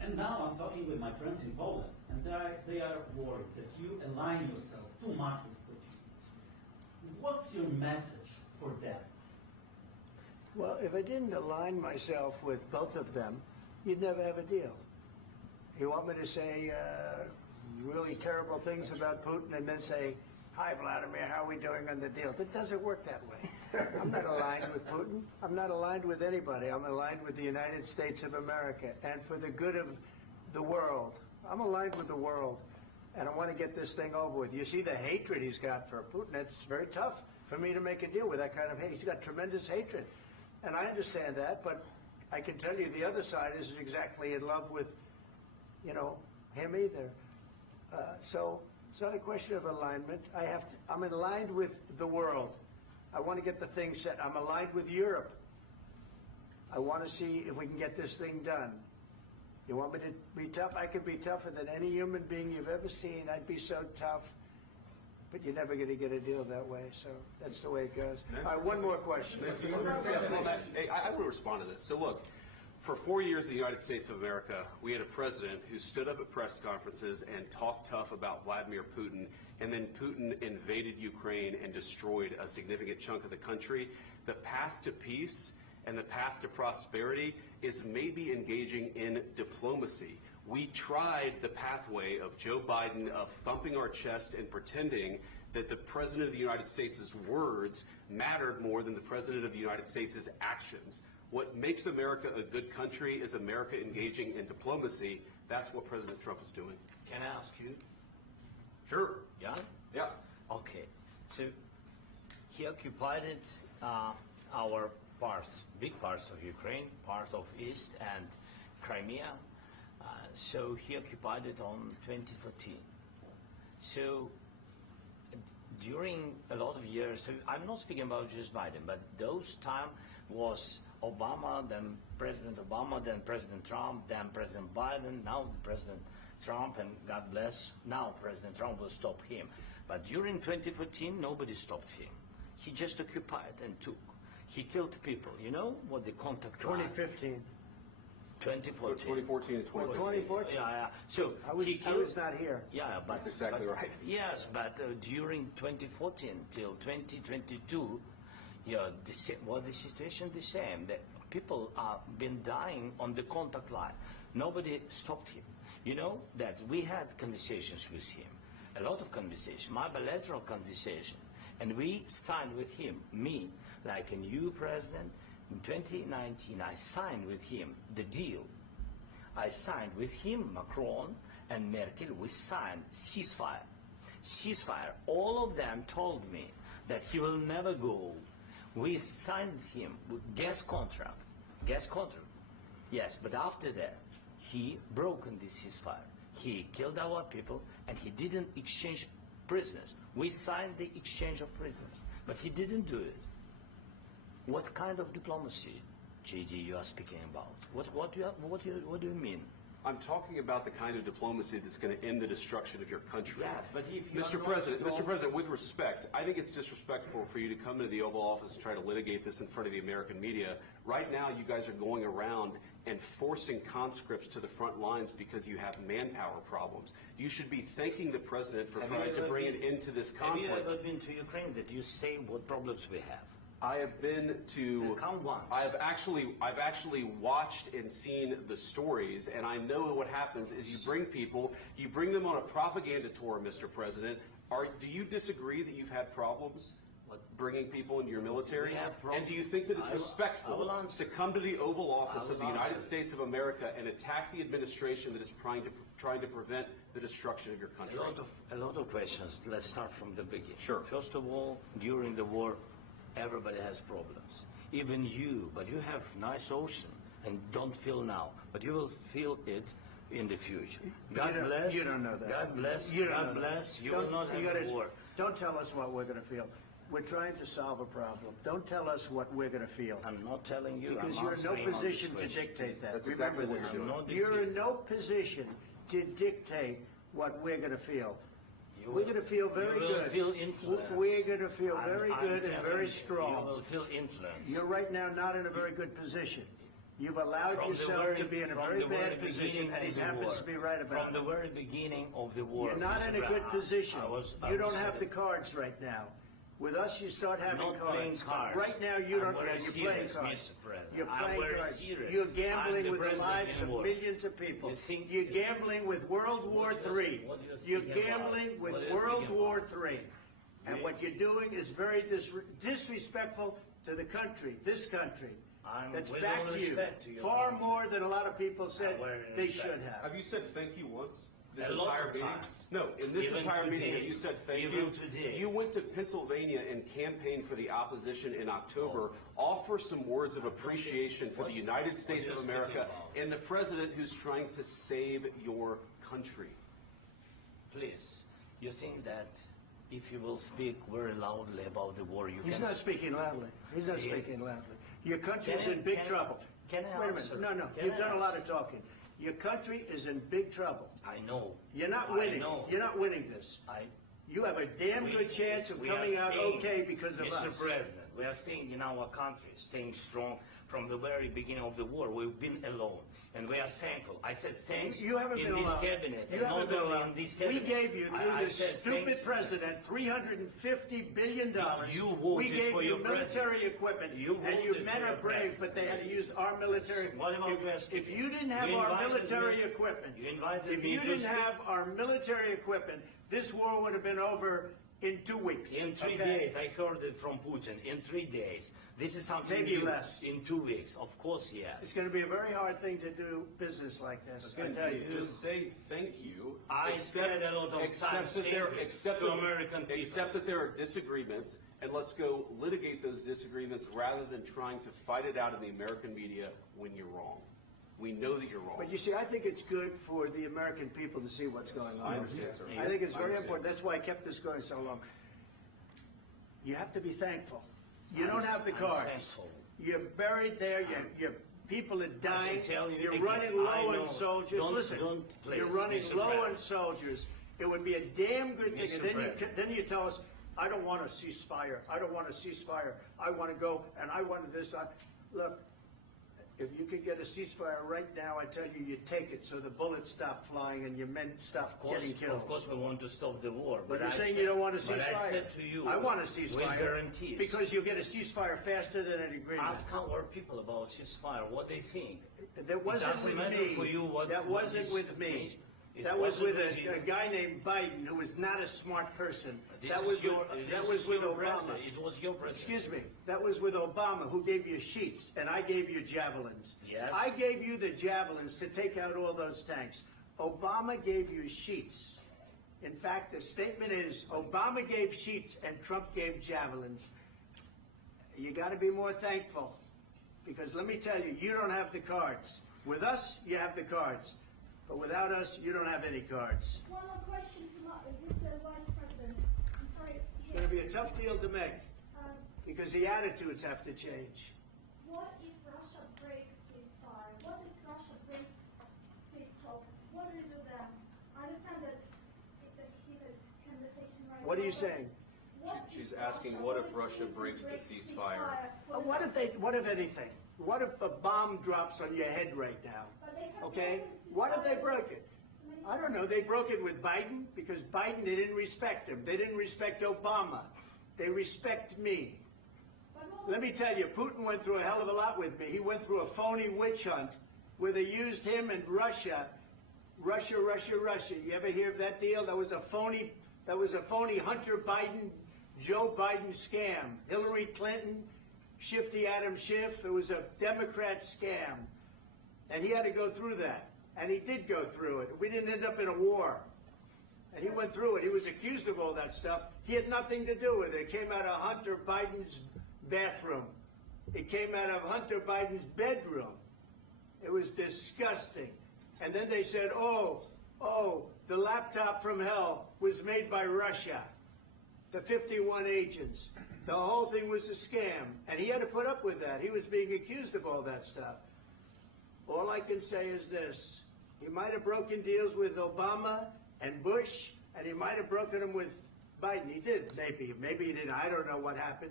And now I'm talking with my friends in Poland, and they are worried that you align yourself too much with Putin. What's your message for them? Well, if I didn't align myself with both of them, you'd never have a deal. You want me to say really terrible things about Putin and then say, "Hi, Vladimir, how are we doing on the deal?" That doesn't work that way. I'm not aligned with Putin. I'm not aligned with anybody. I'm aligned with the United States of America and for the good of the world. I'm aligned with the world, and I want to get this thing over with. You see the hatred he's got for Putin. It's very tough for me to make a deal with that kind of hate. He's got tremendous hatred, and I understand that, but I can tell you the other side isn't exactly in love with, him either. So it's not a question of alignment. I'm aligned with the world. I want to get the thing set. I'm aligned with Europe. I want to see if we can get this thing done. You want me to be tough? I could be tougher than any human being you've ever seen. I'd be so tough. But you're never going to get a deal that way. So that's the way it goes. All right, one more question. Hey, I will respond to this. So look, for 4 years in the United States of America, we had a president who stood up at press conferences and talked tough about Vladimir Putin, and then Putin invaded Ukraine and destroyed a significant chunk of the country. The path to peace and the path to prosperity is maybe engaging in diplomacy. We tried the pathway of Joe Biden of thumping our chest and pretending that the President of the United States' words mattered more than the President of the United States' actions. What makes America a good country is America engaging in diplomacy. That's what President Trump is doing. Can I ask you? Sure. Yeah? Yeah. Okay. So he occupied our parts, big parts of Ukraine, part of East and Crimea. So he occupied it on 2014. So during a lot of years, so I'm not speaking about just Biden, but those time was Obama, then President Obama, then President Trump, then President Biden, now President Trump, and God bless, now President Trump will stop him. But during 2014, nobody stopped him. He just occupied and took. He killed people. You know what the contact 2015. 2014 2014. and 2015. 2014. Yeah. So I was not here. Yeah, but that's exactly right. Yes, but during 2014 till 2022, the situation the same. That people are been dying on the contact line. Nobody stopped him. You know that we had conversations with him, a lot of conversations, my bilateral conversation, and we signed with him, me, like a new president. In 2019, I signed with him the deal. I signed with him, Macron and Merkel, we signed ceasefire. Ceasefire. All of them told me that he will never go. We signed him with gas contract. Gas contract. Yes, but after that, he broken the ceasefire. He killed our people and he didn't exchange prisoners. We signed the exchange of prisoners, but he didn't do it. What kind of diplomacy, JD, you are speaking about? What do you mean? I'm talking about the kind of diplomacy that's going to end the destruction of your country. Yes, but if you Mr. President, with respect, I think it's disrespectful for you to come into the Oval Office and try to litigate this in front of the American media. Right now, you guys are going around and forcing conscripts to the front lines because you have manpower problems. You should be thanking the President for trying to bring it into this conflict. Have you ever been to Ukraine that you say what problems we have? I have been to. Count once. I've actually watched and seen the stories, and I know what happens is you bring them on a propaganda tour, Mr. President. Do you disagree that you've had problems bringing people into your military? And do you think that it's respectful to come to the Oval Office of the United States of America and attack the administration that is trying to prevent the destruction of your country? A lot of questions. Let's start from the beginning. Sure. First of all, during the war, everybody has problems. Even you, but you have nice ocean and don't feel now, but you will feel it in the future. God bless. You don't know that. God bless. God bless. You will not have a war. Don't tell us what we're going to feel. We're trying to solve a problem. Don't tell us what we're going to feel. I'm not telling you. Because you're in no position to dictate that. That's Remember exactly this. what You're in no position to dictate what we're going to feel. We're going to feel very good. Feel influence. We're going to feel very good and very strong. You will feel influence. You're right now not in a very good position. You've allowed yourself to be in a very bad position, and he happens to be right about it. From the very beginning of the war. You're not in a good position. You don't have the cards right now. With us, you start having cards. Right now, you don't. You're playing cards. You're playing cards. You're gambling with the lives of millions of people. You're gambling with World War III. You're gambling with World War III. And what you're doing is very disrespectful to the country, this country. That's back to you. Far more than a lot of people said they should have. Have you said thank you once? This A lot entire of meeting? times. No, in this Even entire today. meeting, have you said thank Even you? today. You went to Pennsylvania and campaigned for the opposition in October. Offer some words of appreciation for the United States of America and the president who's trying to save your country. Please, you think that if you will speak very loudly about the war, He's not speaking loudly. He's not speaking loudly. Your country is in big trouble. Can I Wait a answer? minute. No. You've done a lot of talking. Your country is in big trouble. I know. You're not winning. I know. You're not winning this. You have a damn good chance of coming out okay because of us. Mr. President, we are staying in our country, staying strong from the very beginning of the war. We've been alone, and we are thankful. I said thanks You haven't in been this alone. cabinet, You and haven't not been only alone. in this We cabinet. gave you, through I this said thank stupid president, $350 billion. You voted we gave for you your military president. equipment, You and you voted men for are your brave, president. but they had to use our military. What about If you didn't have You our invited military me- equipment, you invited if me you to didn't speak- have our military equipment, this war would have been over in 2 weeks. In 3 okay? days, I heard it from Putin. In 3 days, this is something Maybe new. less. In 2 weeks, of course, yes. It's going to be a very hard thing to do business like this. I tell you. Just say thank you. I said a lot of times that there, thank you except to that, American people. Except that there are disagreements, and let's go litigate those disagreements rather than trying to fight it out in the American media when you're wrong. We know that you're wrong. But you see, I think it's good for the American people to see what's going on. I understand, sir. I think it's I very understand. important. That's why I kept this going so long. You have to be thankful. You don't have the I'm cards. thankful. You're buried there. Your people are dying. tell you You're again, running I low know. on soldiers. Don't- Listen, don't you're please, running Mr. low President. on soldiers. It would be a damn good thing. Mr. And President. then you tell us, I don't want a ceasefire. I don't want a ceasefire. I want to go, and I want this. Look, if you could get a ceasefire right now, I tell you, you take it so the bullets stop flying and your men stop getting killed. Of course, we want to stop the war. But you're I saying said- you don't want a ceasefire. But I said to you, I want a with ceasefire. guarantees. Because you'll get a ceasefire faster than an agreement. Ask our people about ceasefire, what they think. That wasn't doesn't with matter me. for you what- That what wasn't is- with me. It That was wasn't with with you. a guy named Biden who was not a smart person. This That is was your, with, this that is was with your Obama. president. It was your president. Excuse me. That was with Obama, who gave you sheets, and I gave you javelins. Yes. I gave you the javelins to take out all those tanks. Obama gave you sheets. In fact, the statement is Obama gave sheets and Trump gave javelins. You got to be more thankful, because let me tell you, you don't have the cards. With us, you have the cards. But without us, you don't have any cards. One more question to Mr. Vice President. I'm sorry. It's going to be a tough deal to make, Um, because the attitudes have to change. what if Russia breaks ceasefire? What if Russia breaks peace talks? What do we do then? I understand that it's a heated conversation right now. What are you but saying? what She's if asking, what if Russia breaks the ceasefire? What if anything? What if a bomb drops on your head right now? But they have Okay? broken What if they ceasefire broke it? many I don't know. They broke it with Biden because Biden, they didn't respect him. They didn't respect Obama. They respect me. But what Let me tell you, Putin went through a hell of a lot with me. He went through a phony witch hunt where they used him and Russia. Russia. You ever hear of that deal? That was a phony Hunter Biden, Joe Biden scam. Hillary Clinton, Shifty Adam Schiff. It was a Democrat scam. And he had to go through that. And he did go through it. We didn't end up in a war. And he went through it. He was accused of all that stuff. He had nothing to do with it. It came out of Hunter Biden's bathroom. It came out of Hunter Biden's bedroom. It was disgusting. And then they said, oh, the laptop from hell was made by Russia. The 51 agents. The whole thing was a scam. And he had to put up with that. He was being accused of all that stuff. All I can say is this. He might have broken deals with Obama and Bush, and he might have broken them with Biden. He did, maybe. Maybe he didn't. I don't know what happened.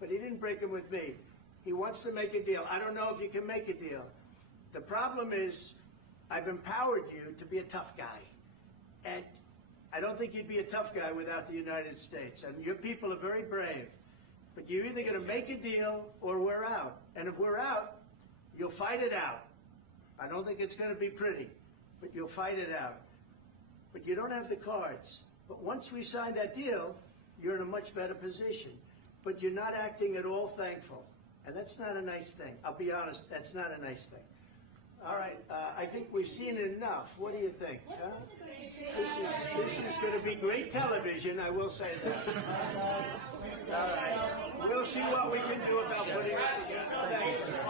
But he didn't break them with me. He wants to make a deal. I don't know if you can make a deal. The problem is, I've empowered you to be a tough guy. And I don't think you'd be a tough guy without the United States. And your people are very brave. But you're either going to make a deal or we're out. And if we're out, you'll fight it out. I don't think it's going to be pretty, but you'll fight it out. But you don't have the cards. But once we sign that deal, you're in a much better position. But you're not acting at all thankful. And that's not a nice thing. I'll be honest, that's not a nice thing. All right, I think we've seen enough. What do you think? Huh? This is going to be great television, I will say that. All right. We'll see what we can do about putting it together. Thanks, sir.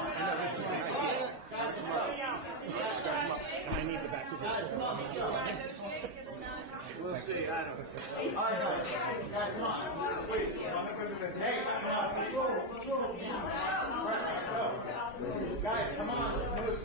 I need the back of this. We'll see. I don't know. Guys, come on.